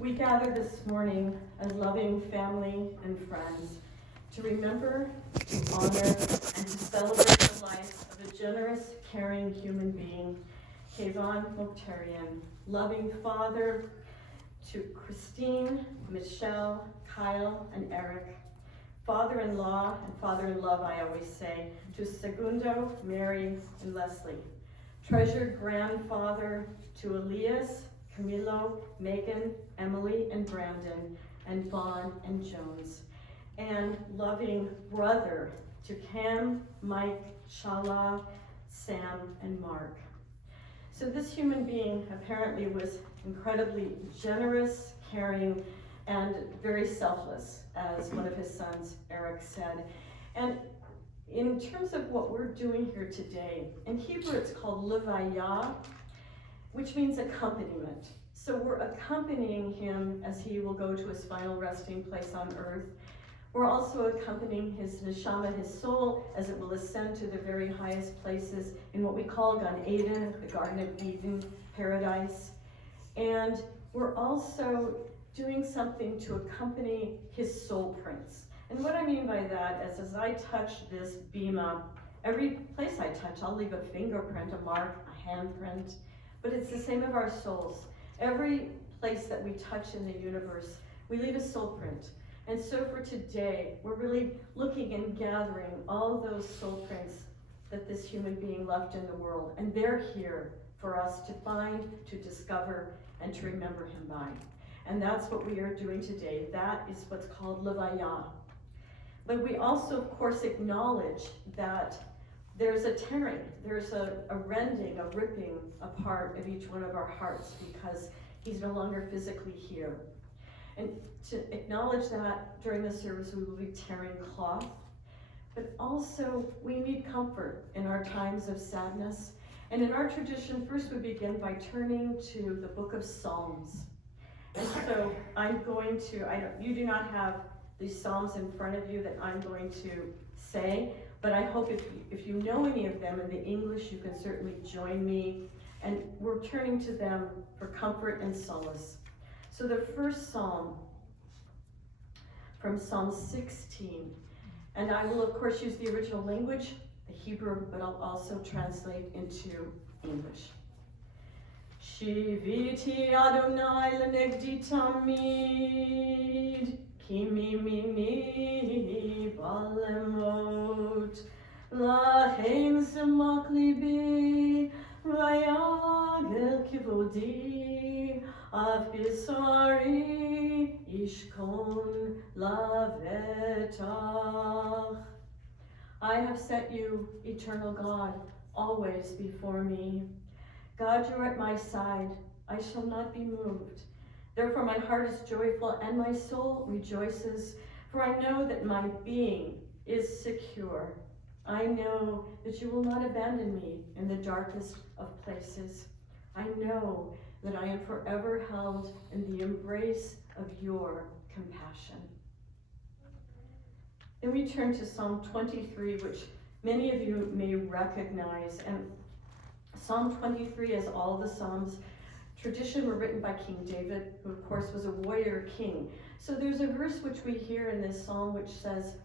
We gather this morning as loving family and friends to remember, to honor, and to celebrate the life of a generous, caring human being, Keyvan Mokhtarian, loving father to Christine, Michelle, Kyle, and Eric, father-in-law and father-in-love, I always say, to Segundo, Mary, and Leslie, treasured grandfather to Elias, Camilo, Megan, Emily, and Brandon, and Vaughn and Jones, and loving brother to Cam, Mike, Shala, Sam, and Mark. So this human being apparently was incredibly generous, caring, and very selfless, as one of his sons, Eric, said. And in terms of what we're doing here today, in Hebrew it's called levaya, which means accompaniment. So we're accompanying him as he will go to his final resting place on earth. We're also accompanying his neshama, his soul, as it will ascend to the very highest places in what we call Gan Eden, the Garden of Eden, paradise. And we're also doing something to accompany his soul prints. And what I mean by that is, as I touch this bima, every place I touch, I'll leave a fingerprint, a mark, a handprint, but it's the same of our souls. Every place that we touch in the universe, we leave a soul print. And so for today, we're really looking and gathering all those soul prints that this human being left in the world. And they're here for us to find, to discover, and to remember him by. And that's what we are doing today. That is what's called levaya. But we also, of course, acknowledge that there's a tearing, there's a rending, a ripping apart of each one of our hearts because he's no longer physically here. And to acknowledge that during the service, we will be tearing cloth. But also, we need comfort in our times of sadness. And in our tradition, first we begin by turning to the book of Psalms. And so I'm going to, you do not have these Psalms in front of you that I'm going to say, but I hope if you know any of them in the English, you can certainly join me. And we're turning to them for comfort and solace. So the first Psalm, from Psalm 16, and I will of course use the original language, the Hebrew, but I'll also translate into English. Shiviti Adonai lenegdi tamid, ki mimini balemot, lachein semak libi, vayagel kivodi, av bisari ishkon lavetach. I have set you, eternal God, always before me. God, you are at my side. I shall not be moved. Therefore my heart is joyful and my soul rejoices, for I know that my being is secure. I know that you will not abandon me in the darkest of places. I know that I am forever held in the embrace of your compassion. Then we turn to Psalm 23, which many of you may recognize. And Psalm 23, as all the Psalms, tradition were written by King David, who of course was a warrior king. So there's a verse which we hear in this psalm which says,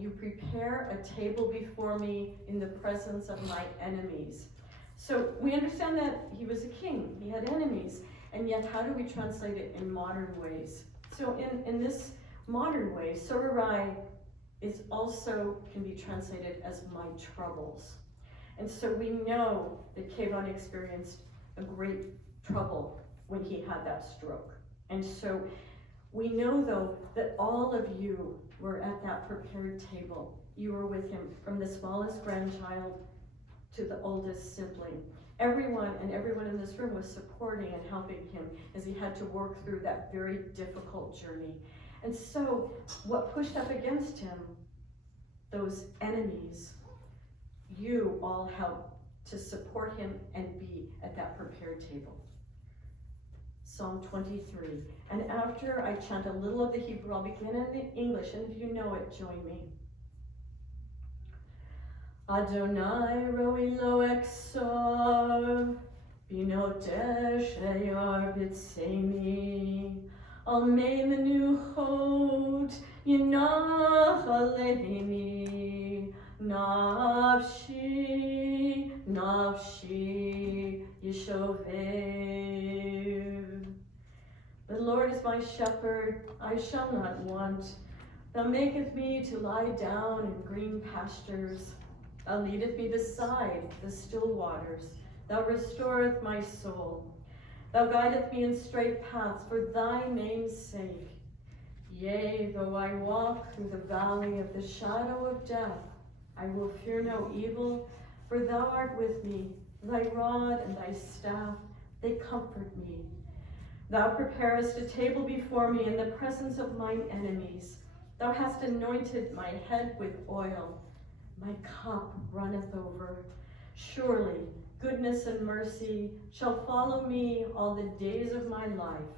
you prepare a table before me in the presence of my enemies. So we understand that he was a king, he had enemies, and yet how do we translate it in modern ways? So in this modern way, Sorarai is also can be translated as my troubles. And so we know that Keyvan experienced a great trouble when he had that stroke. And so we know, though, that all of you were at that prepared table. You were with him from the smallest grandchild to the oldest sibling. Everyone in this room was supporting and helping him as he had to work through that very difficult journey. And so what pushed up against him, those enemies, you all helped to support him and be at that prepared table. Psalm 23. And after I chant a little of the Hebrew, I'll begin in the English, and if you know it, join me. Adonai roi lo exor, Binote sheyar bitsemi, al mei menuchot yinach aleini, nafshi, nafshi, yishovev. The Lord is my shepherd, I shall not want. Thou maketh me to lie down in green pastures. Thou leadeth me beside the still waters. Thou restoreth my soul. Thou guideth me in straight paths for thy name's sake. Yea, though I walk through the valley of the shadow of death, I will fear no evil, for thou art with me. Thy rod and thy staff, they comfort me. Thou preparest a table before me in the presence of mine enemies. Thou hast anointed my head with oil. My cup runneth over. Surely goodness and mercy shall follow me all the days of my life,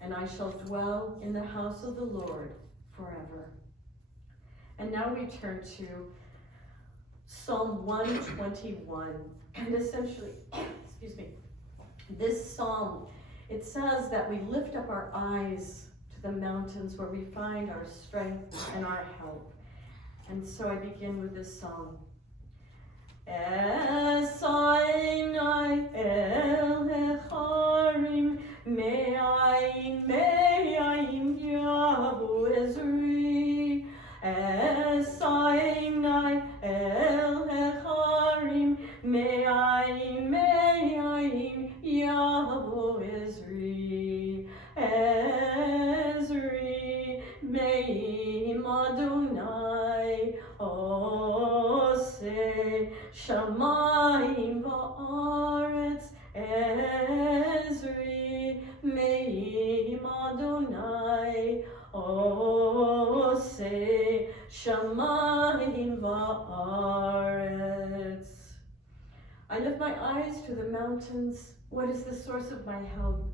and I shall dwell in the house of the Lord forever. And now we turn to Psalm 121. And essentially, this psalm, it says that we lift up our eyes to the mountains where we find our strength and our help. And so I begin with this song. Esainai el hecharim me'ayin yavu ezri. Esainai el hecharim me'ayin yavu ezri. Ezri me'im Adonai Ose Shamayim va'aretz. Ezri me'im Adonai Ose Shamayim va'aretz. I lift my eyes to the mountains. What is the source of my help?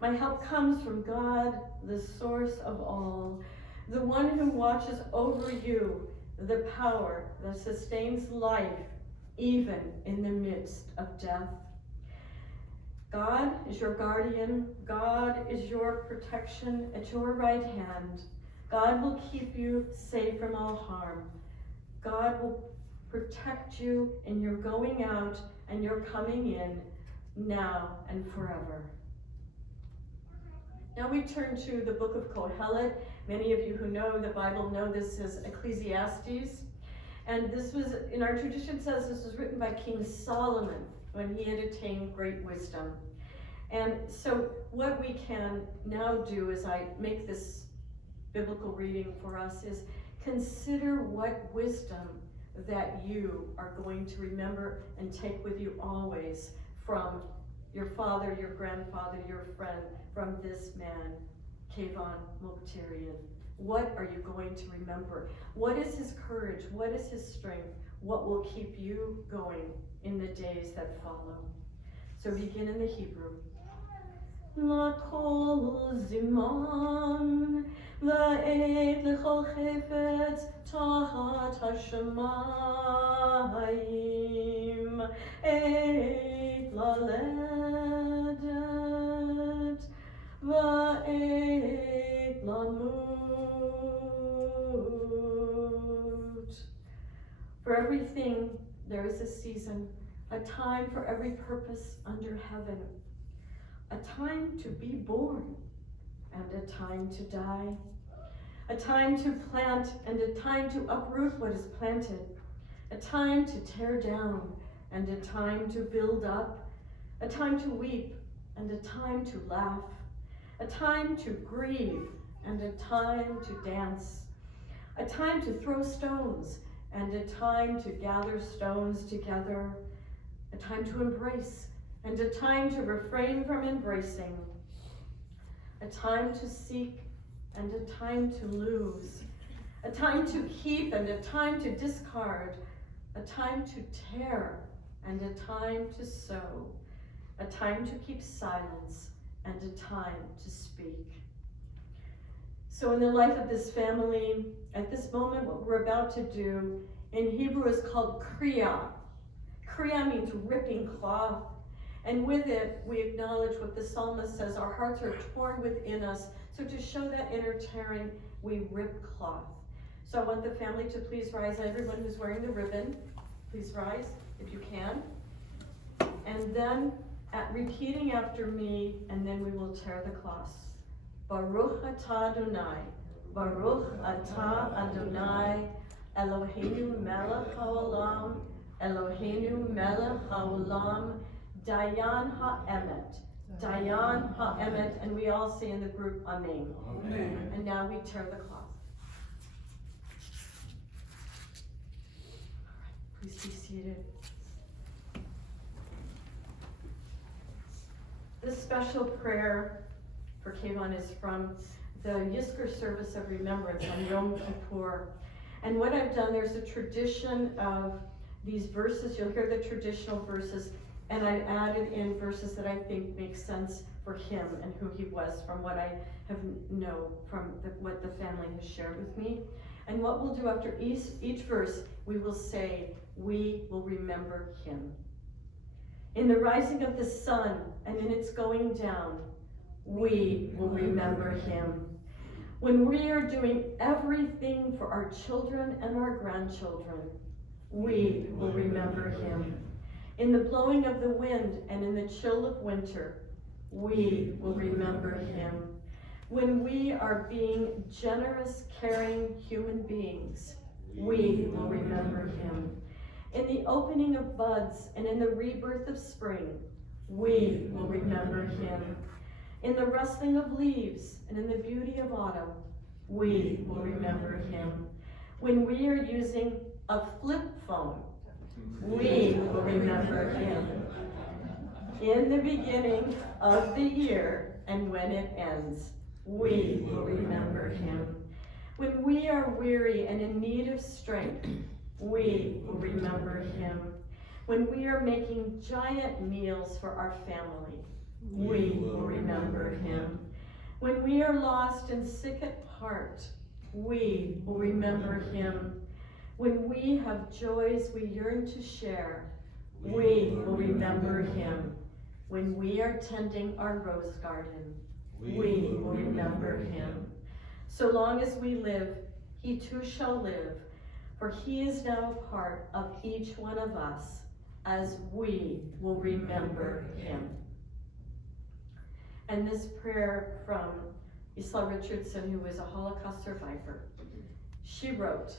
My help comes from God, the source of all, the one who watches over you, the power that sustains life, even in the midst of death. God is your guardian. God is your protection at your right hand. God will keep you safe from all harm. God will protect you in your going out and your coming in, now and forever. Now we turn to the book of Kohelet. Many of you who know the Bible know this as Ecclesiastes. And this was, in our tradition says, this was written by King Solomon when he had attained great wisdom. And so what we can now do as I make this biblical reading for us is consider what wisdom that you are going to remember and take with you always from your father, your grandfather, your friend, from this man, Keyvan Mokhtarian. What are you going to remember? What is his courage? What is his strength? What will keep you going in the days that follow? So begin in the Hebrew. L'kol ziman va'ed l'chol chefetz tachat hashamayim et laledet va'ed lamut. For everything there is a season, a time for every purpose under heaven, a time to be born and a time to die, a time to plant and a time to uproot what is planted, a time to tear down and a time to build up, a time to weep and a time to laugh, a time to grieve and a time to dance, a time to throw stones and a time to gather stones together, a time to embrace and a time to refrain from embracing, a time to seek and a time to lose, a time to keep and a time to discard, a time to tear and a time to sow, a time to keep silence and a time to speak. So in the life of this family, at this moment, what we're about to do in Hebrew is called kriya. Kriya means ripping cloth. And with it, we acknowledge what the psalmist says, our hearts are torn within us. So to show that inner tearing, we rip cloth. So I want the family to please rise. Everyone who's wearing the ribbon, please rise if you can. And then repeating after me, and then we will tear the cloth. Baruch atah Adonai, Baruch atah Adonai, Eloheinu melech haolam, Eloheinu melech haolam, Dayan ha'emet, Dayan ha'emet, and we all say in the group, Amen. Amen. And now we tear the cloth. Please be seated. This special prayer for Keyvan is from the Yizkor service of remembrance on Yom Kippur. And what I've done, there's a tradition of these verses. You'll hear the traditional verses, and I've added in verses that I think make sense for him and who he was from what I have know from what the family has shared with me. And what we'll do after each verse, we will say, we will remember him. In the rising of the sun and in its going down, we will remember him. When we are doing everything for our children and our grandchildren, we will remember him. In the blowing of the wind and in the chill of winter, we will remember him. When we are being generous, caring human beings, we will remember him. In the opening of buds and in the rebirth of spring, we will remember him. In the rustling of leaves and in the beauty of autumn, we will remember him. When we are using a flip phone, we will remember him. In the beginning of the year and when it ends, we will remember him. When we are weary and in need of strength, we will remember him. When we are making giant meals for our family, we will remember him. When we are lost and sick at heart, we will remember him. When we have joys we yearn to share, we will remember him. When we are tending our rose garden, we will remember him. So long as we live, he too shall live, for he is now a part of each one of us, as we will remember him. And this prayer from Isla Richardson, who was a Holocaust survivor. She wrote,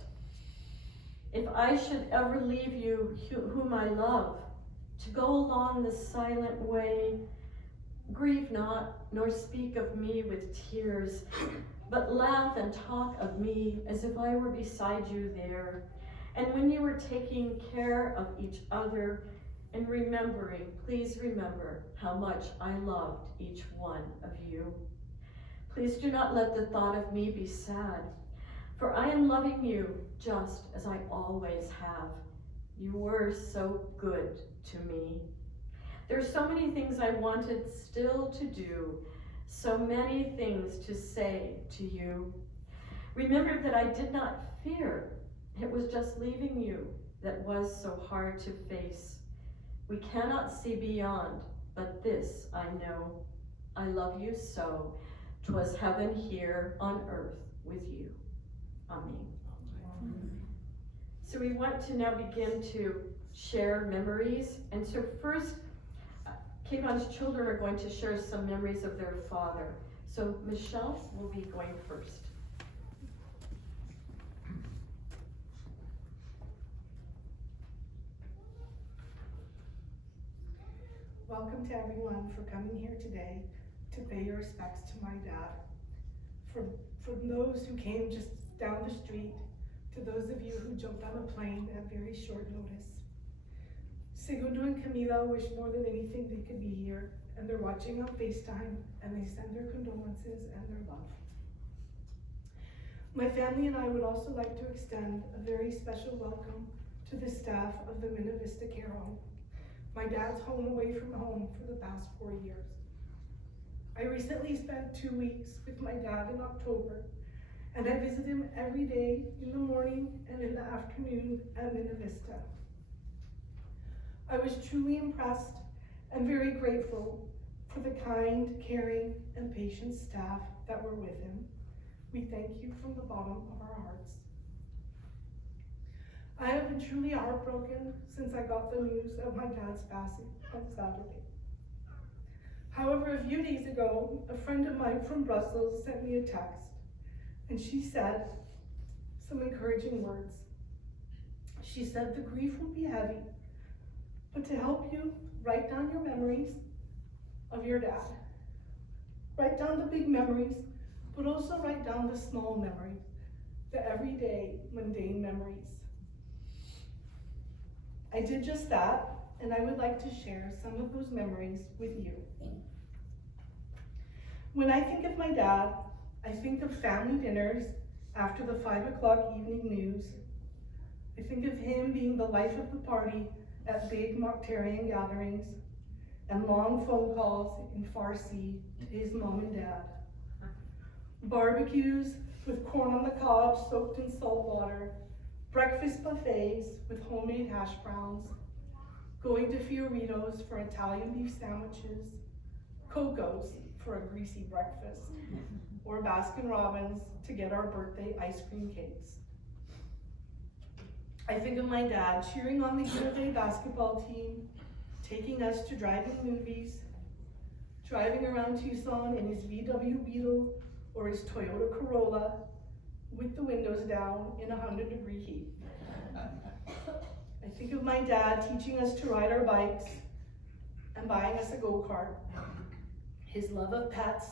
"If I should ever leave you whom I love, to go along the silent way, grieve not, nor speak of me with tears, but laugh and talk of me as if I were beside you there. And when you were taking care of each other and remembering, please remember how much I loved each one of you. Please do not let the thought of me be sad, for I am loving you just as I always have. You were so good to me. There are so many things I wanted still to do, so many things to say to you. Remember that I did not fear. It was just leaving you that was so hard to face. We cannot see beyond, but this I know. I love you so. 'Twas heaven here on earth with you. Amen." So we want to now begin to share memories. And so first, Keyvan's children are going to share some memories of their father. So Michelle will be going first. Welcome to everyone for coming here today to pay your respects to my dad. From those who came just down the street, to those of you who jumped on a plane at very short notice. Segundo and Camila wish more than anything they could be here, and they're watching on FaceTime, and they send their condolences and their love. My family and I would also like to extend a very special welcome to the staff of the Minna Vista Care Home, my dad's home away from home for the past 4 years. I recently spent 2 weeks with my dad in October, and I visit him every day in the morning and in the afternoon at Minna Vista. I was truly impressed and very grateful for the kind, caring, and patient staff that were with him. We thank you from the bottom of our hearts. I have been truly heartbroken since I got the news of my dad's passing on Saturday. However, a few days ago, a friend of mine from Brussels sent me a text, and she said some encouraging words. She said, the grief will be heavy, but to help you, write down your memories of your dad. Write down the big memories, but also write down the small memories, the everyday, mundane memories. I did just that, and I would like to share some of those memories with you. When I think of my dad, I think of family dinners after the 5 o'clock evening news. I think of him being the life of the party at big Mokhtarian gatherings and long phone calls in Farsi to his mom and dad. Barbecues with corn on the cob soaked in salt water, breakfast buffets with homemade hash browns, going to Fioritos for Italian beef sandwiches, Coco's for a greasy breakfast, or Baskin Robbins to get our birthday ice cream cakes. I think of my dad cheering on the U of A basketball team, taking us to drive-in movies, driving around Tucson in his VW Beetle or his Toyota Corolla with the windows down in 100-degree heat. I think of my dad teaching us to ride our bikes and buying us a go-kart, his love of pets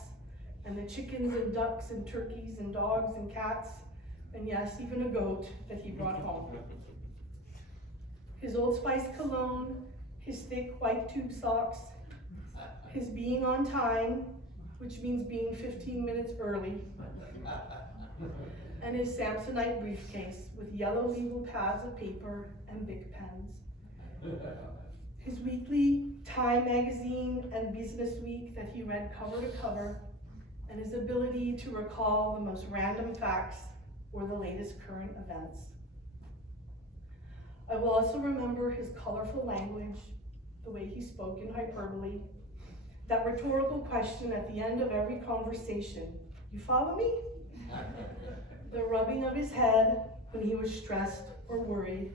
and the chickens and ducks and turkeys and dogs and cats, and yes, even a goat that he brought home. His Old Spice cologne, his thick white tube socks, his being on time, which means being 15 minutes early, and his Samsonite briefcase with yellow legal pads of paper and big pens. His weekly Time magazine and Business Week that he read cover to cover, and his ability to recall the most random facts or the latest current events. I will also remember his colorful language, the way he spoke in hyperbole, that rhetorical question at the end of every conversation, you follow me? The rubbing of his head when he was stressed or worried,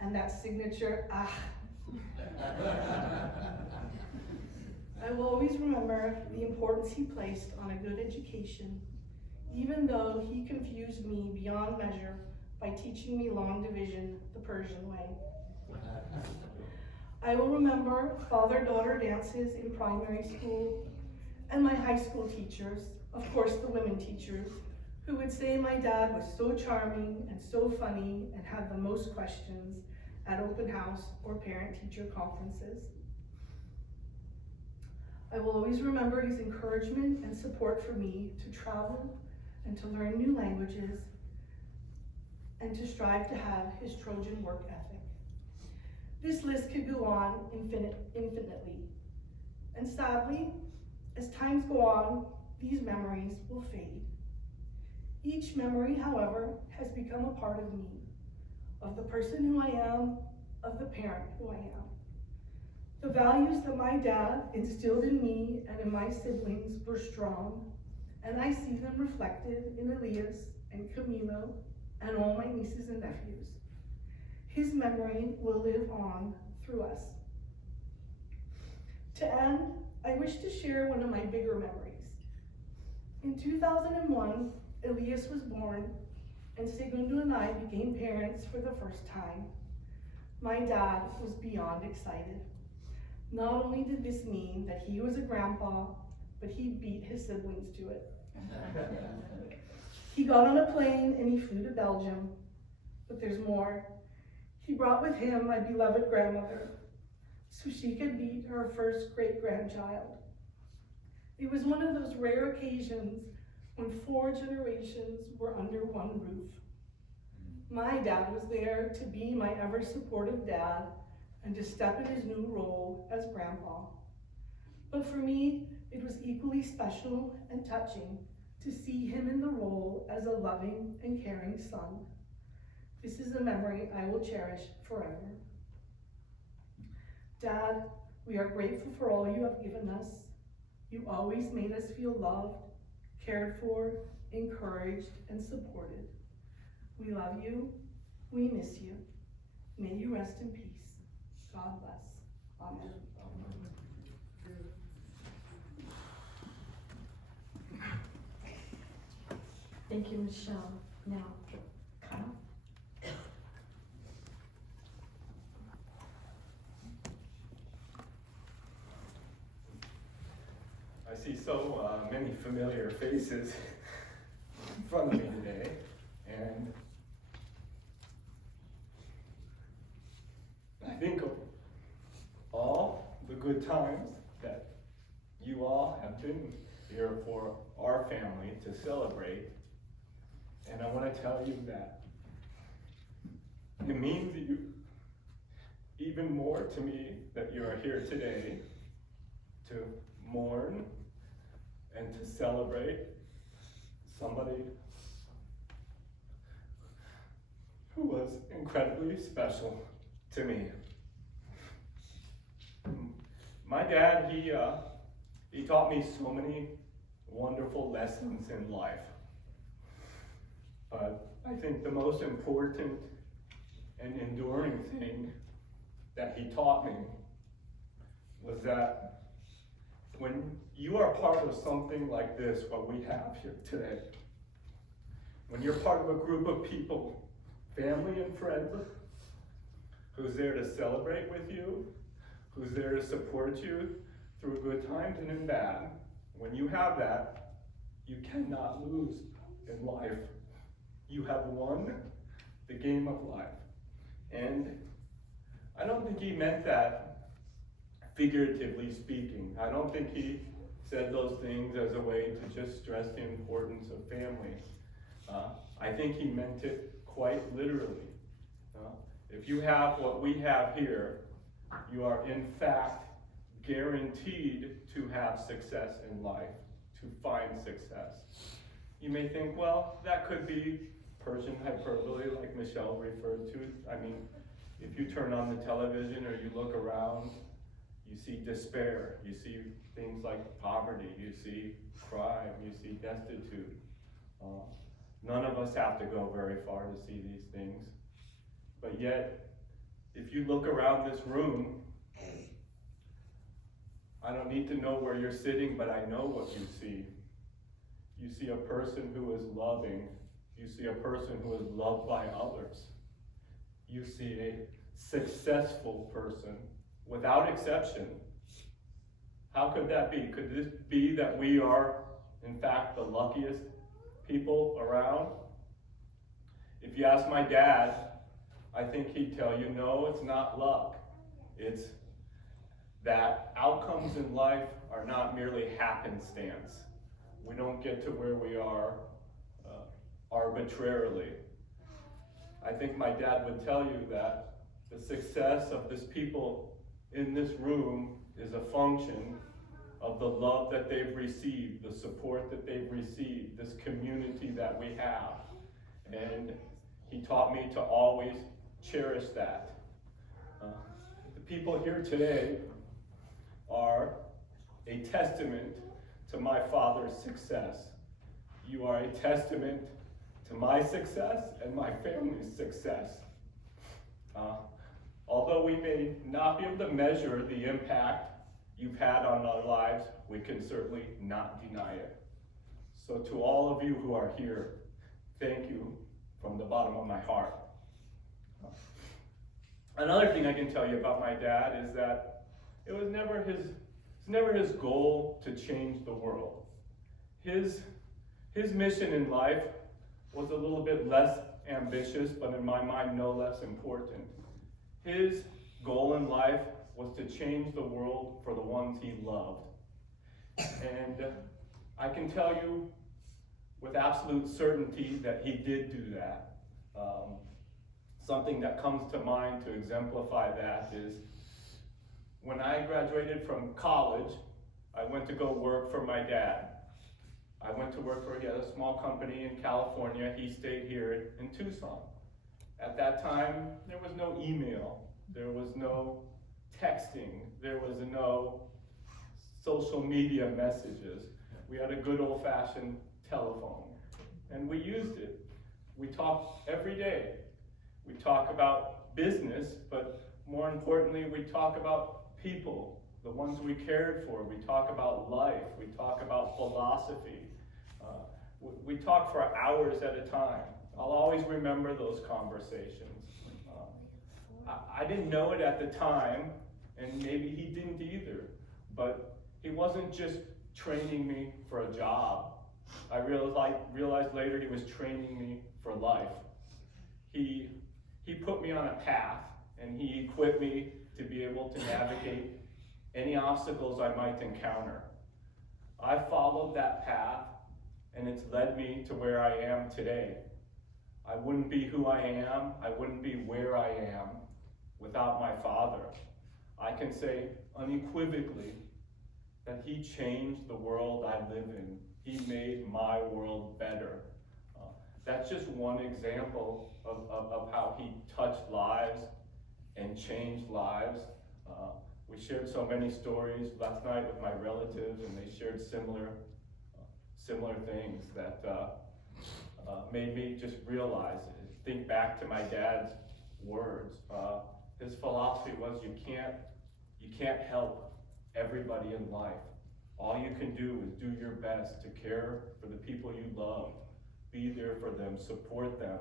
and that signature, ah. I will always remember the importance he placed on a good education, even though he confused me beyond measure by teaching me long division the Persian way. I will remember father-daughter dances in primary school and my high school teachers, of course the women teachers, who would say my dad was so charming and so funny and had the most questions at open house or parent-teacher conferences. I will always remember his encouragement and support for me to travel and to learn new languages and to strive to have his Trojan work ethic. This list could go on infinitely. And sadly, as times go on, these memories will fade. Each memory, however, has become a part of me, of the person who I am, of the parent who I am. The values that my dad instilled in me and in my siblings were strong, and I see them reflected in Elias and Camilo and all my nieces and nephews. His memory will live on through us. To end, I wish to share one of my bigger memories. In 2001, Elias was born, and Segundo and I became parents for the first time. My dad was beyond excited. Not only did this mean that he was a grandpa, but he beat his siblings to it. He got on a plane and he flew to Belgium, but there's more. He brought with him my beloved grandmother, so she could meet her first great-grandchild. It was one of those rare occasions when 4 generations were under one roof. My dad was there to be my ever-supportive dad and to step in his new role as grandpa. But for me, it was equally special and touching to see him in the role as a loving and caring son. This is a memory I will cherish forever. Dad, We are grateful for all you have given us. You always made us feel loved, cared for, encouraged, and supported. We love you. We miss you. May you rest in peace. God bless. Amen. Thank you, Michelle. Now, Kyle. I see so many familiar faces in front of me today, and I think of all the good times that you all have been here for our family to celebrate, and I want to tell you that it means you even more to me that you are here today to mourn and to celebrate somebody who was incredibly special to me. My dad, he taught me so many wonderful lessons in life. But I think the most important and enduring thing that he taught me was that when you are part of something like this, what we have here today, when you're part of a group of people, family and friends, who's there to celebrate with you, who's there to support you through good times and in bad, when you have that, you cannot lose in life. You have won the game of life. And I don't think he meant that figuratively speaking. I don't think he said those things as a way to just stress the importance of family. I think he meant it quite literally. If you have what we have here, you are in fact guaranteed to have success in life, to find success. You may think, well, that could be Persian hyperbole like Michelle referred to. I mean, if you turn on the television or you look around, you see despair, you see things like poverty, you see crime, you see destitute. None of us have to go very far to see these things. But yet, if you look around this room, I don't need to know where you're sitting, but I know what you see. You see a person who is loving. You see a person who is loved by others. You see a successful person, without exception. How could that be? Could this be that we are, in fact, the luckiest people around? If you ask my dad, I think he'd tell you, no, it's not luck. It's that outcomes in life are not merely happenstance. We don't get to where we are arbitrarily. I think my dad would tell you that the success of this people in this room is a function of the love that they've received, the support that they've received, this community that we have. And he taught me to always cherish that. The people here today are a testament to my father's success. You are a testament to my success and my family's success. Although we may not be able to measure the impact you've had on our lives, we can certainly not deny it. So to all of you who are here, thank you from the bottom of my heart. Another thing I can tell you about my dad is that it was never his goal to change the world. His mission in life was a little bit less ambitious, but in my mind, no less important. His goal in life was to change the world for the ones he loved. And I can tell you with absolute certainty that he did do that. Something that comes to mind to exemplify that is when I graduated from college, I went to go work for my dad. I went to work for, he had a small company in California. He stayed here in Tucson. At that time, there was no email. There was no texting. There was no social media messages. We had a good old-fashioned telephone, and we used it. We talked every day. We talk about business, but more importantly, we talk about people, the ones we cared for. We talk about life. We talk about philosophy. We talk for hours at a time. I'll always remember those conversations. I didn't know it at the time, and maybe he didn't either, but he wasn't just training me for a job. I realized later he was training me for life. He put me on a path, and he equipped me to be able to navigate any obstacles I might encounter. I followed that path, and it's led me to where I am today. I wouldn't be who I am, I wouldn't be where I am without my father. I can say unequivocally that he changed the world I live in. He made my world better. That's just one example of how he touched lives and changed lives. We shared so many stories last night with my relatives, and they shared similar things that made me just realize it. Think back to my dad's words. His philosophy was you can't help everybody in life. All you can do is do your best to care for the people you love, be there for them, support them.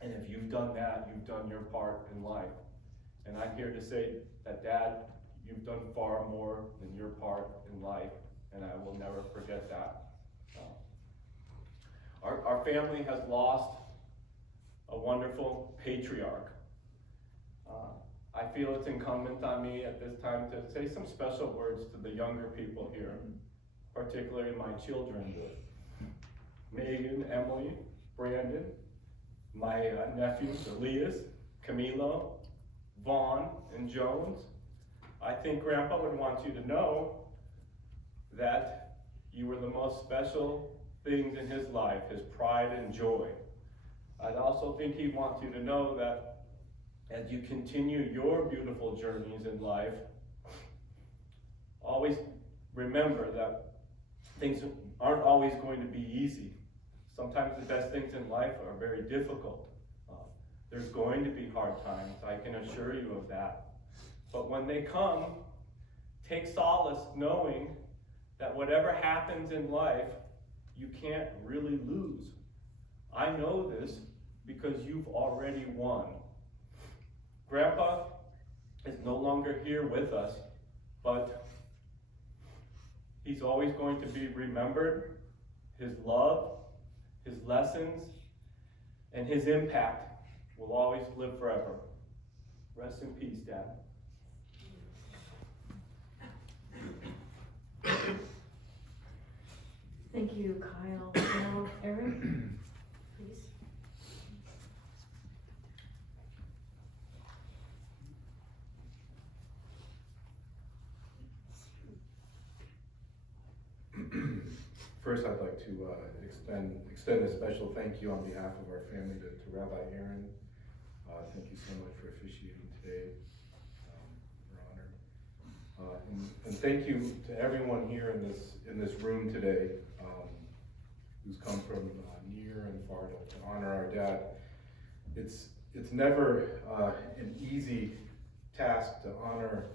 And if you've done that, you've done your part in life. And I'm here to say that, Dad, you've done far more than your part in life, and I will never forget that. Our family has lost a wonderful patriarch. I feel it's incumbent on me at this time to say some special words to the younger people here, particularly my children, Megan, Emily, Brandon, my nephews, Elias, Camilo, Vaughn, and Jones. I think Grandpa would want you to know that you were the most special things in his life, his pride and joy. I'd also think he'd want you to know that as you continue your beautiful journeys in life, always remember that things aren't always going to be easy. Sometimes the best things in life are very difficult. There's going to be hard times, I can assure you of that. But when they come, take solace knowing that whatever happens in life, you can't really lose. I know this because you've already won. Grandpa is no longer here with us, but he's always going to be remembered. His love, his lessons, and his impact will always live forever. Rest in peace, Dad. Thank you, Kyle. Now, Eric, please. First, I'd like to extend a special thank you on behalf of our family to Rabbi Aaron. Thank you so much for officiating today. We're honored. And thank you to everyone here in this room today who's come from near and far to honor our dad. It's never an easy task to honor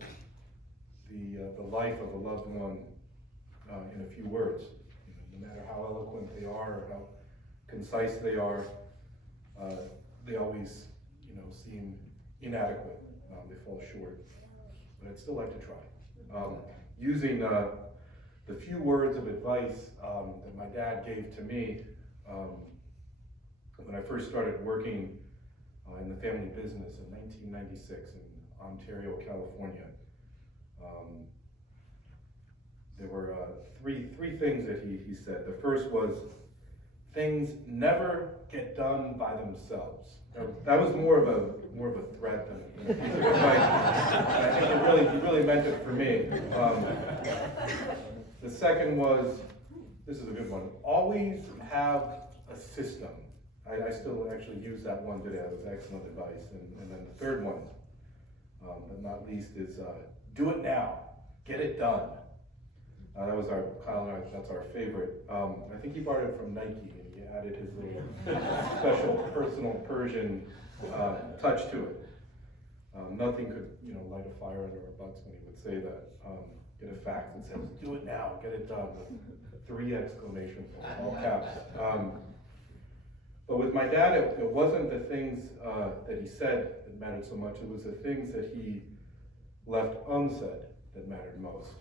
the life of a loved one in a few words. No matter how eloquent they are or how concise they are, they always, seem inadequate. They fall short. But I'd still like to try. Using the few words of advice that my dad gave to me when I first started working in the family business in 1996 in Ontario, California. There were three things that he said. The first was, things never get done by themselves. Now, that was more of a threat than a piece of advice. I think he really meant it for me. The second was, this is a good one, always have a system. I still actually use that one today. That was excellent advice. And then the third one, but not least is do it now, get it done. That was Kyle and I, that's our favorite. I think he borrowed it from Nike, and he added his little special personal Persian touch to it. Nothing could, light a fire under our butts when he would say that. Get a fax that says, do it now, get it done, with 3 exclamation points, all caps. But with my dad, it wasn't the things that he said that mattered so much, it was the things that he left unsaid that mattered most.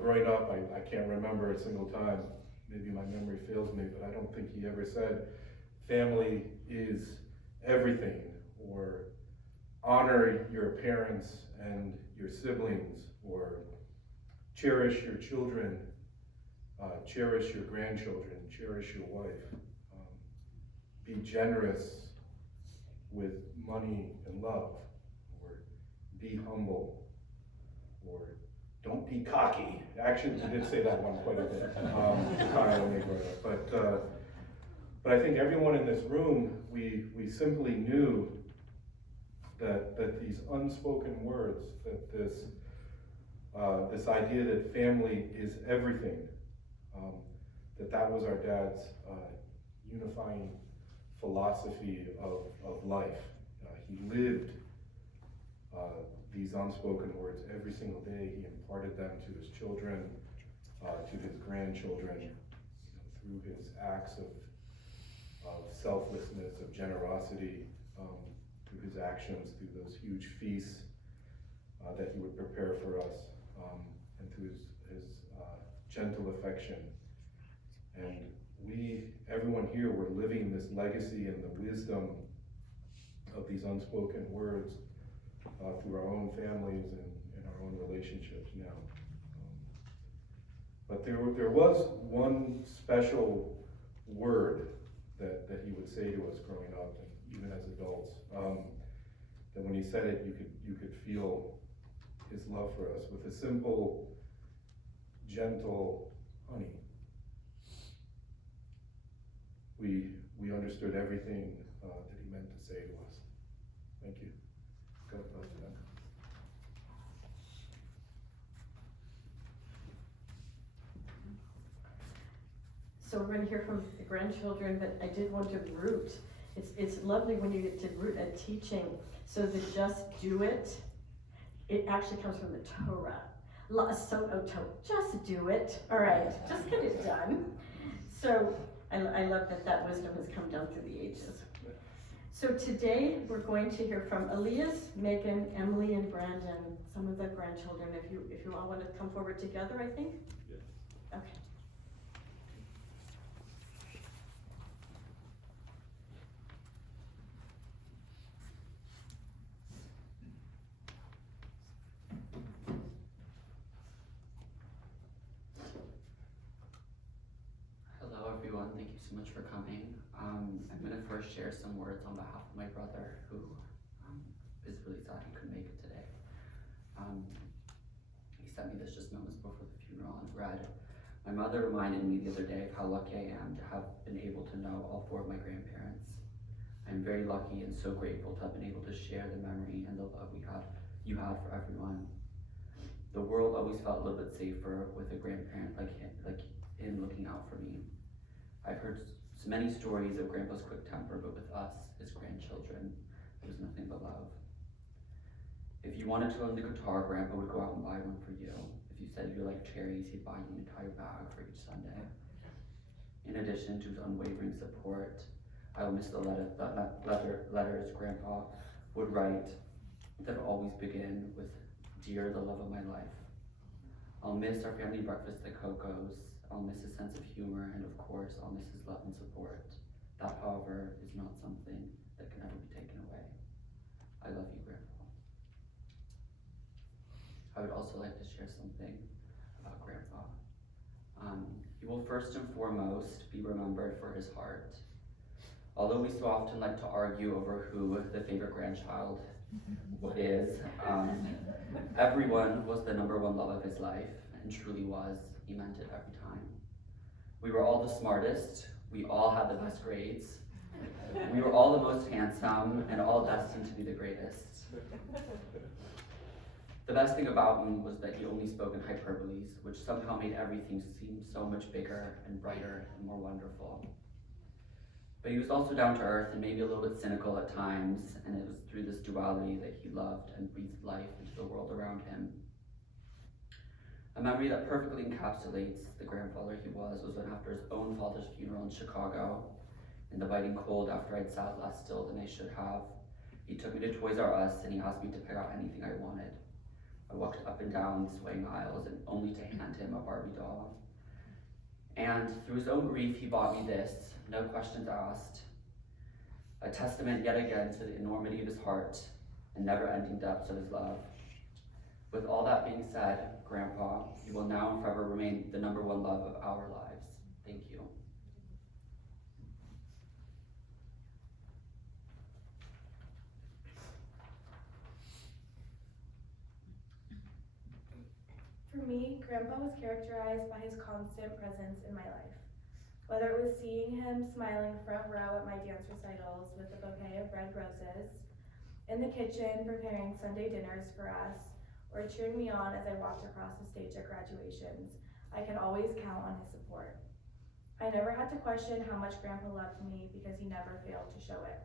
Growing up, I can't remember a single time, maybe my memory fails me, but I don't think he ever said, family is everything, or honor your parents and your siblings, or cherish your children, cherish your grandchildren, cherish your wife. Be generous with money and love, or be humble, or don't be cocky. Actually, he did say that one quite a bit. But I think everyone in this room, we simply knew that these unspoken words, that this idea that family is everything, that was our dad's unifying philosophy of life. He lived these unspoken words every single day. He imparted them to his children, to his grandchildren, through his acts of selflessness, of generosity, through his actions, through those huge feasts that he would prepare for us, and through his gentle affection. And everyone here, we're living this legacy and the wisdom of these unspoken words through our own families and our own relationships now. But there was one special word that he would say to us growing up, and even as adults, that when he said it, you could feel his love for us with a simple, gentle honey. We understood everything that he meant to say to us. Thank you. God bless you. So we're going to hear from the grandchildren, but I did want to root. It's lovely when you get to root a teaching. So the just do it actually comes from the Torah. Just do it. All right, just get it done. So I love that wisdom has come down through the ages. So today we're going to hear from Elias, Megan, Emily, and Brandon, some of the grandchildren. If you all want to come forward together, I think? Yes. Okay. Hello everyone, thank you so much for coming. I'm going to first share some words on behalf of my brother who is really sad he couldn't make it today. He sent me this just moments before the funeral and read, "My mother reminded me the other day of how lucky I am to have been able to know all 4 of my grandparents. I'm very lucky and so grateful to have been able to share the memory and the love you had for everyone. The world always felt a little bit safer with a grandparent like him looking out for me. I've heard so many stories of Grandpa's quick temper, but with us, his grandchildren, there was nothing but love. If you wanted to own the guitar, Grandpa would go out and buy one for you. If you said you liked cherries, he'd buy you an entire bag for each Sunday. In addition to his unwavering support, I will miss the letters Grandpa would write that always begin with, 'Dear, the love of my life.' I'll miss our family breakfast at Coco's. I'll miss his sense of humor, and of course, I'll miss his love and support. That, however, is not something that can ever be taken away. I love you, Grandpa." I would also like to share something about Grandpa. He will first and foremost be remembered for his heart. Although we so often like to argue over who the favorite grandchild is, everyone was the #1 love of his life, and truly was. He meant it every time. We were all the smartest, we all had the best grades, We were all the most handsome and all destined to be the greatest. The best thing about me was that he only spoke in hyperboles, which somehow made everything seem so much bigger and brighter and more wonderful. But he was also down to earth and maybe a little bit cynical at times, and it was through this duality that he loved and breathed life into the world around him. A memory that perfectly encapsulates the grandfather he was when after his own father's funeral in Chicago, in the biting cold after I'd sat less still than I should have, he took me to Toys R Us and he asked me to pick out anything I wanted. I walked up and down the swaying aisles and only to hand him a Barbie doll. And through his own grief, he bought me this, no questions asked, a testament yet again to the enormity of his heart and never-ending depths of his love. With all that being said, Grandpa, you will now and forever remain the #1 love of our lives. Thank you. For me, Grandpa was characterized by his constant presence in my life. Whether it was seeing him smiling front row at my dance recitals with a bouquet of red roses, in the kitchen preparing Sunday dinners for us, or cheering me on as I walked across the stage at graduations, I could always count on his support. I never had to question how much Grandpa loved me because he never failed to show it.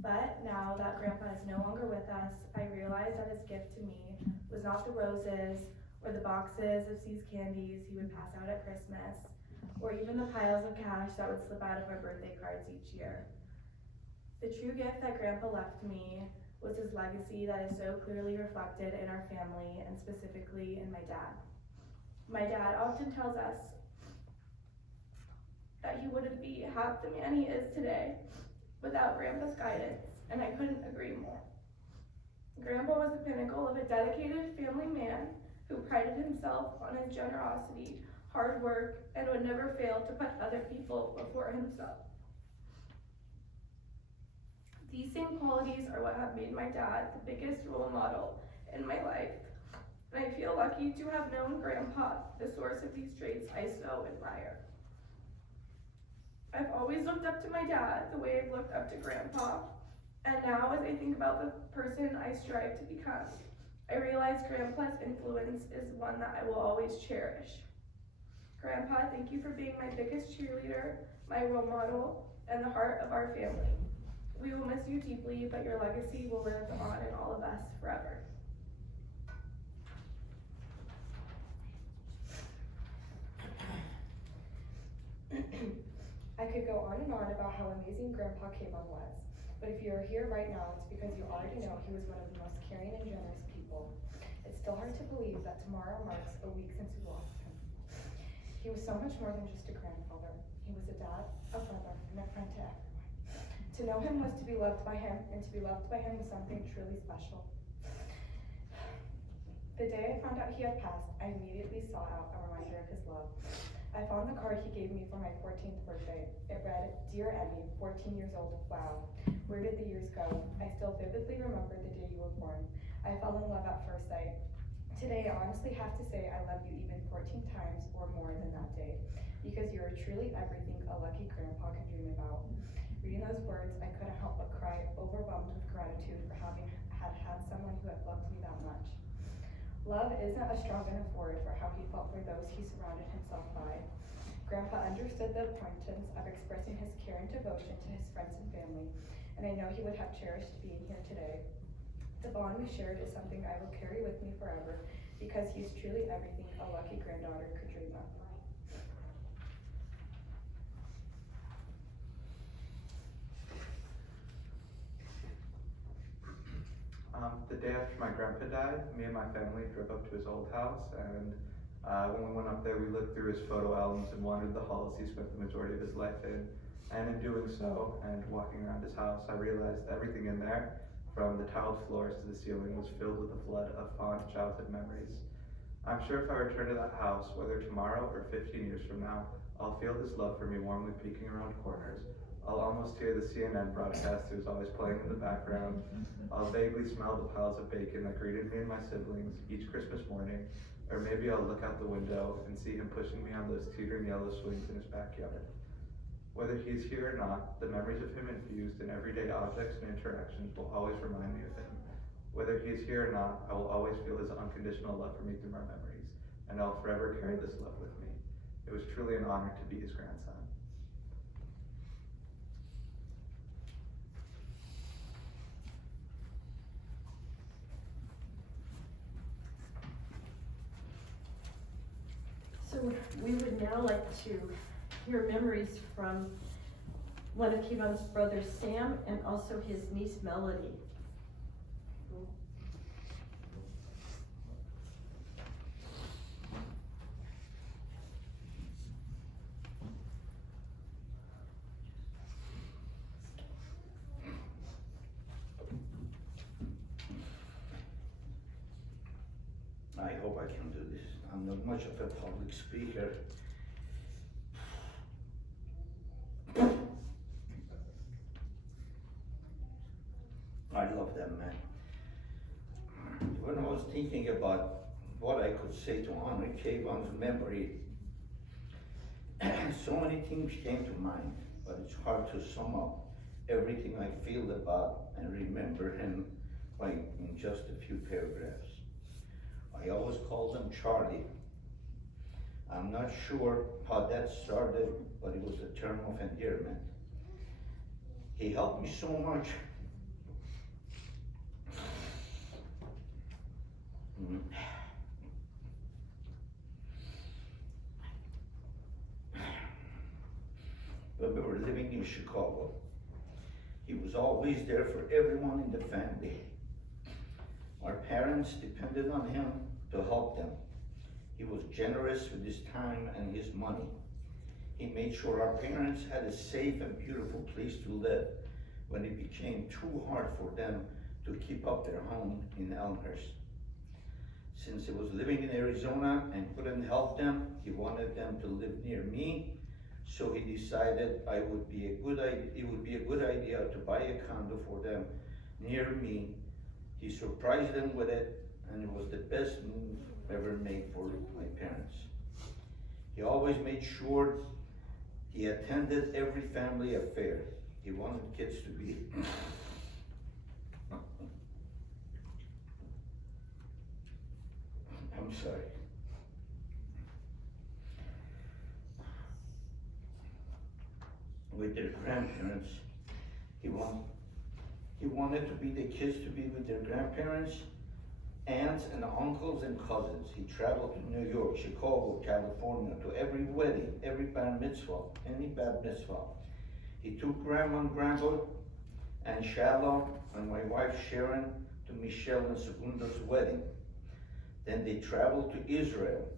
But now that Grandpa is no longer with us, I realize that his gift to me was not the roses or the boxes of See's candies he would pass out at Christmas, or even the piles of cash that would slip out of our birthday cards each year. The true gift that Grandpa left me was his legacy that is so clearly reflected in our family and specifically in my dad. My dad often tells us that he wouldn't be half the man he is today without Grandpa's guidance, and I couldn't agree more. Grandpa was the pinnacle of a dedicated family man who prided himself on his generosity, hard work, and would never fail to put other people before himself. These same qualities are what have made my dad the biggest role model in my life, and I feel lucky to have known Grandpa, the source of these traits I so admire. I've always looked up to my dad the way I've looked up to Grandpa, and now as I think about the person I strive to become, I realize Grandpa's influence is one that I will always cherish. Grandpa, thank you for being my biggest cheerleader, my role model, and the heart of our family. We will miss you deeply, but your legacy will live on in all of us forever. I could go on and on about how amazing Grandpa Keyvan was, but if you're here right now, it's because you already know he was one of the most caring and generous people. It's still hard to believe that tomorrow marks a week since we lost him. He was so much more than just a grandfather. He was a dad, a brother, and a friend to everyone. To know him was to be loved by him, and to be loved by him was something truly special. The day I found out he had passed, I immediately sought out a reminder of his love. I found the card he gave me for my 14th birthday. It read, "Dear Emmy, 14 years old, wow. Where did the years go? I still vividly remember the day you were born. I fell in love at first sight. Today, I honestly have to say I love you even 14 times or more than that day, because you are truly everything a lucky grandpa could dream about." Reading those words, I couldn't help but cry, overwhelmed with gratitude for having had someone who had loved me that much. Love isn't a strong enough word for how he felt for those he surrounded himself by. Grandpa understood the importance of expressing his care and devotion to his friends and family, and I know he would have cherished being here today. The bond we shared is something I will carry with me forever, because he's truly everything a lucky granddaughter could dream of. The day after my grandpa died, me and my family drove up to his old house, and when we went up there, we looked through his photo albums and wandered the halls he spent the majority of his life in. And in doing so, and walking around his house, I realized everything in there, from the tiled floors to the ceiling, was filled with a flood of fond childhood memories. I'm sure if I return to that house, whether tomorrow or 15 years from now, I'll feel his love for me warmly peeking around corners. I'll almost hear the CNN broadcast that was always playing in the background. I'll vaguely smell the piles of bacon that greeted me and my siblings each Christmas morning. Or maybe I'll look out the window and see him pushing me on those teetering yellow swings in his backyard. Whether he's here or not, the memories of him infused in everyday objects and interactions will always remind me of him. Whether he's here or not, I will always feel his unconditional love for me through my memories, and I'll forever carry this love with me. It was truly an honor to be his grandson. So we would now like to hear memories from one of Keyvan's brothers, Sam, and also his niece, Melody. I hope I can do this. I'm not much of a public speaker. I love that man. When I was thinking about what I could say to honor Keyvan's memory, so many things came to mind, but it's hard to sum up everything I feel about and remember him like in just a few paragraphs. I always called him Charlie. I'm not sure how that started, but it was a term of endearment. He helped me so much. When we were living in Chicago, he was always there for everyone in the family. Our parents depended on him to help them. He was generous with his time and his money. He made sure our parents had a safe and beautiful place to live when it became too hard for them to keep up their home in Elmhurst. Since he was living in Arizona and couldn't help them, he wanted them to live near me, so he decided it would be a good idea to buy a condo for them near me. He surprised them with it, and it was the best move ever made for my parents. He always made sure he attended every family affair. He wanted kids to be I'm sorry. With their grandparents. He wanted to be the kids to be with their grandparents, aunts and uncles and cousins. He traveled to New York, Chicago, California, to every wedding, every bar mitzvah, any bat mitzvah. He took Grandma and Grandpa and Shalom and my wife Sharon to Michelle and Segundo's wedding. Then they traveled to Israel,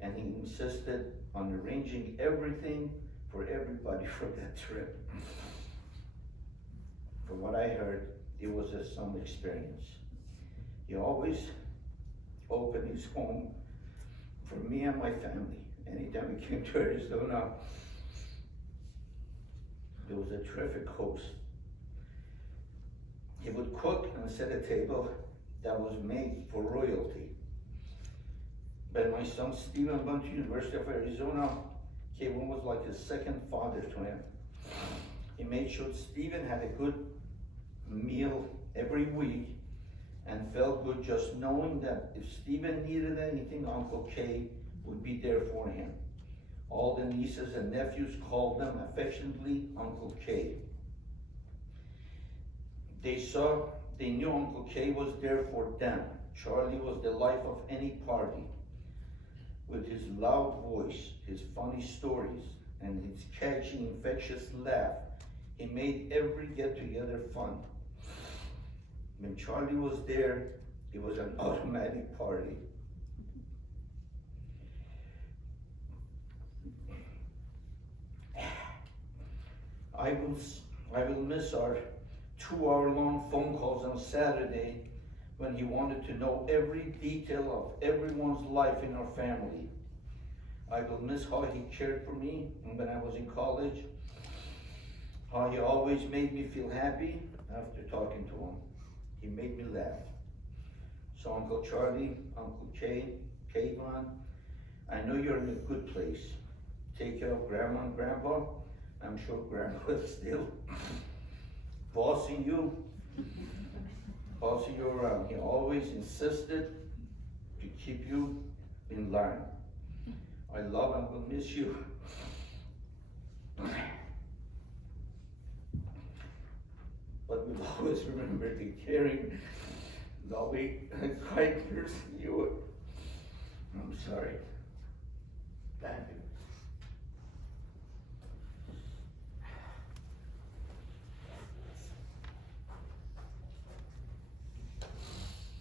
and he insisted on arranging everything for everybody for that trip. From what I heard, it was some experience. He always opened his home for me and my family. Anytime we came to Arizona, there was a terrific host. He would cook and set a table that was made for royalty. When my son Stephen went to University of Arizona, Keyvan was like a second father to him. He made sure Stephen had a good meal every week and felt good just knowing that if Stephen needed anything, Uncle Kay would be there for him. All the nieces and nephews called them affectionately Uncle Kay. They knew Uncle Kay was there for them. Charlie was the life of any party. With his loud voice, his funny stories, and his catchy, infectious laugh, he made every get-together fun. When Charlie was there, it was an automatic party. I will miss our 2-hour-long phone calls on Saturday when he wanted to know every detail of everyone's life in our family. I will miss how he cared for me when I was in college, how he always made me feel happy after talking to him. He made me laugh. So Uncle Charlie, Uncle Kay, Keyvan, I know you're in a good place. Take care of Grandma and Grandpa, I'm sure Grandpa is still bossing you around. He always insisted to keep you in line. I love and will miss you. But we'll always remember the caring, loving, and kind person you were. I'm sorry. Thank you.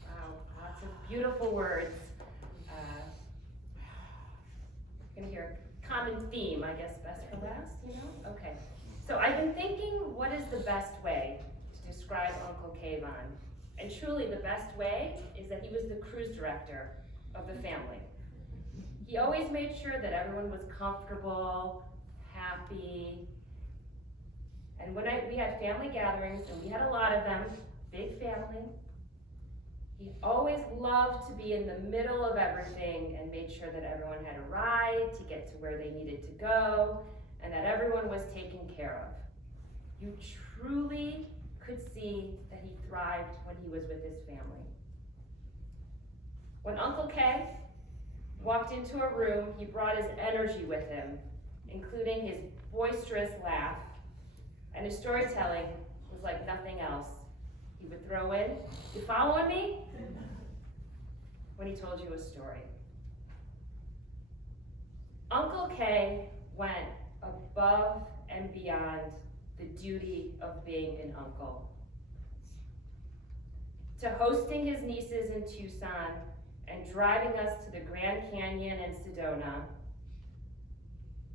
Wow, lots of beautiful words. Gonna hear a common theme, I guess, best for last, you know? Okay. So I've been thinking, what is the best way to describe Uncle Keyvan? And truly the best way is that he was the cruise director of the family. He always made sure that everyone was comfortable, happy. And when we had family gatherings, and we had a lot of them, big family, he always loved to be in the middle of everything and made sure that everyone had a ride to get to where they needed to go and that everyone was taken care of. You truly could see that he thrived when he was with his family. When Uncle Kay walked into a room, he brought his energy with him, including his boisterous laugh, and his storytelling was like nothing else. He would throw in, "You following me?" when he told you a story. Uncle Kay went above and beyond the duty of being an uncle. To hosting his nieces in Tucson and driving us to the Grand Canyon and Sedona,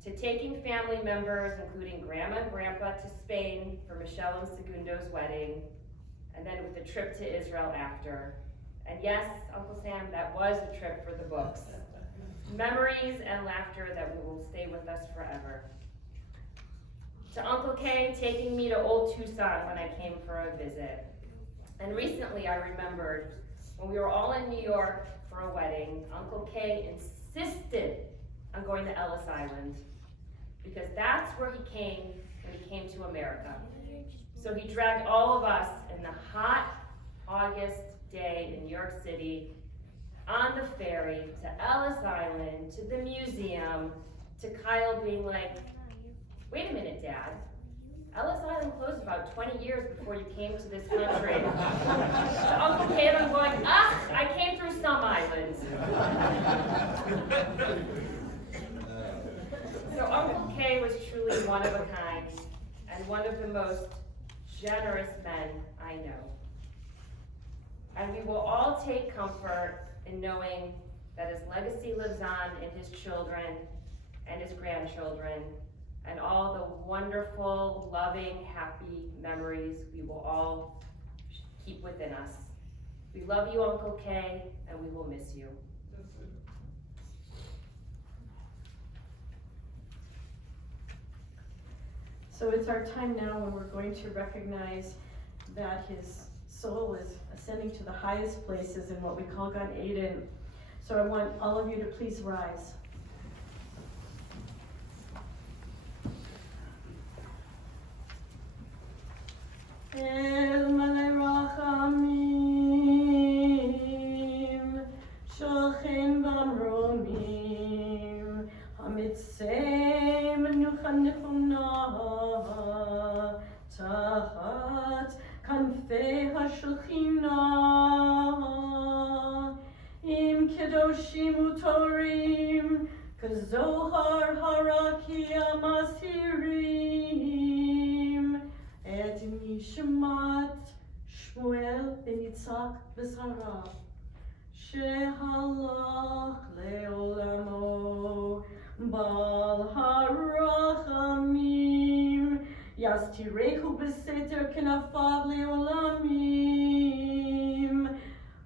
to taking family members, including Grandma and Grandpa, to Spain for Michelle and Segundo's wedding, and then with the trip to Israel after. And yes, Uncle Sam, that was a trip for the books. Memories and laughter that will stay with us forever. To Uncle Kay taking me to Old Tucson when I came for a visit. And recently I remembered when we were all in New York for a wedding, Uncle Kay insisted on going to Ellis Island because that's where he came when he came to America. So he dragged all of us in the hot August day in New York City on the ferry to Ellis Island, to the museum, to Kyle being like, "Wait a minute, Dad. Ellis Island closed about 20 years before you came to this country." To Uncle Keyvan going, "I came through some islands." So Uncle Kay was truly one of a kind and one of the most generous men I know. And we will all take comfort in knowing that his legacy lives on in his children and his grandchildren, and all the wonderful, loving, happy memories we will all keep within us. We love you, Uncle Kay, and we will miss you. So it's our time now when we're going to recognize that his soul is ascending to the highest places in what we call Gan Eden. So I want all of you to please rise. El Malay Rachamim, Shochin Bamromim, Hamitzei Menucha Nechuna, Tachat Kanfei HaShulchina, Im Kedoshim Utorim, Kazohar Harakia Masirim, Et Nishmat Shmuel ben Yitzhak B'Sara, Shehalach le'olamo, Bal harachamim, Yastirehu b'seter kenafav le'olamim,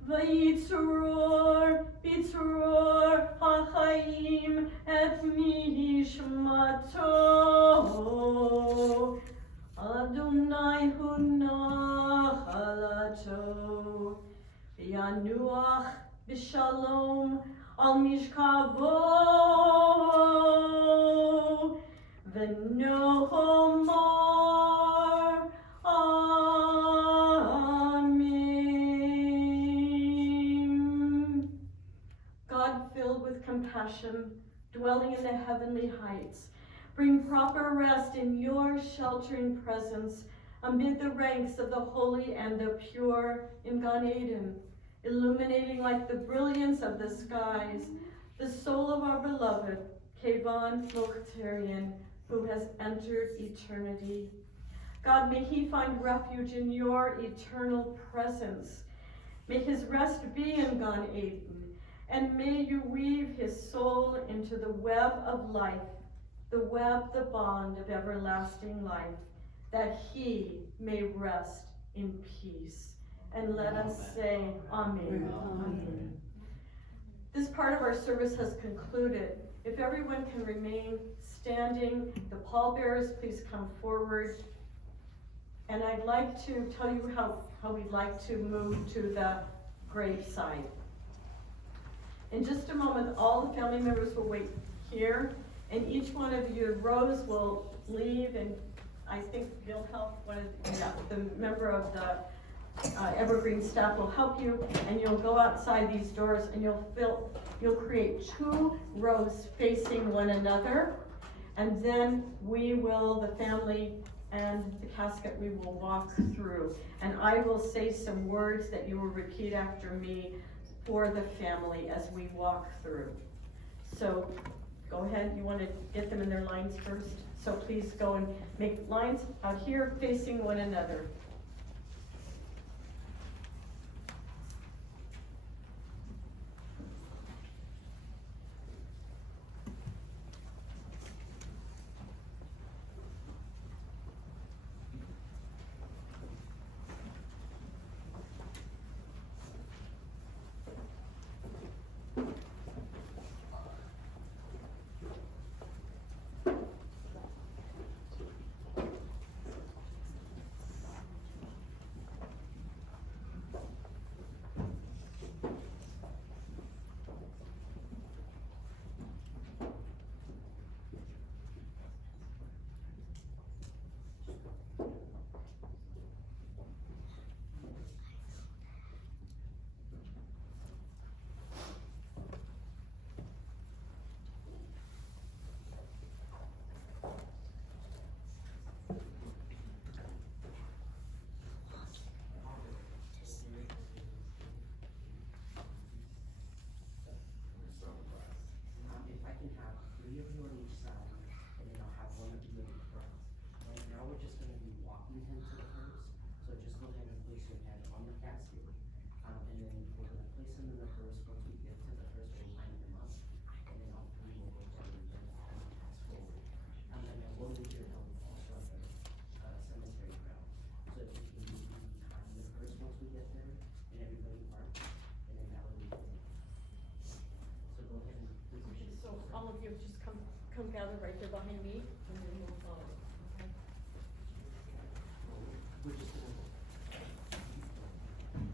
Vayitzror b'tzror ha'chaim et nishmato, Adonai hu nachalato, Yanuach b'shalom al mishkavo, v'noho passion, dwelling in the heavenly heights. Bring proper rest in your sheltering presence amid the ranks of the holy and the pure in Gan Eden, illuminating like the brilliance of the skies the soul of our beloved Keyvan Mokhtarian, who has entered eternity. God, may he find refuge in your eternal presence. May his rest be in Gan Eden, and may you weave his soul into the web of life, the web, the bond of everlasting life, that he may rest in peace. And let us say, Amen. Amen. This part of our service has concluded. If everyone can remain standing, the pallbearers, please come forward. And I'd like to tell you how we'd like to move to the graveside. In just a moment, all the family members will wait here, and each one of you, Rose will leave, and I think you'll help the member of the Evergreen staff will help you, and you'll go outside these doors, and you'll create 2 rows facing one another, and then the family and the casket, we will walk through, and I will say some words that you will repeat after me for the family as we walk through. So go ahead, you want to get them in their lines first? So please go and make lines out here facing one another. So all of you just come gather right there behind me, and then we'll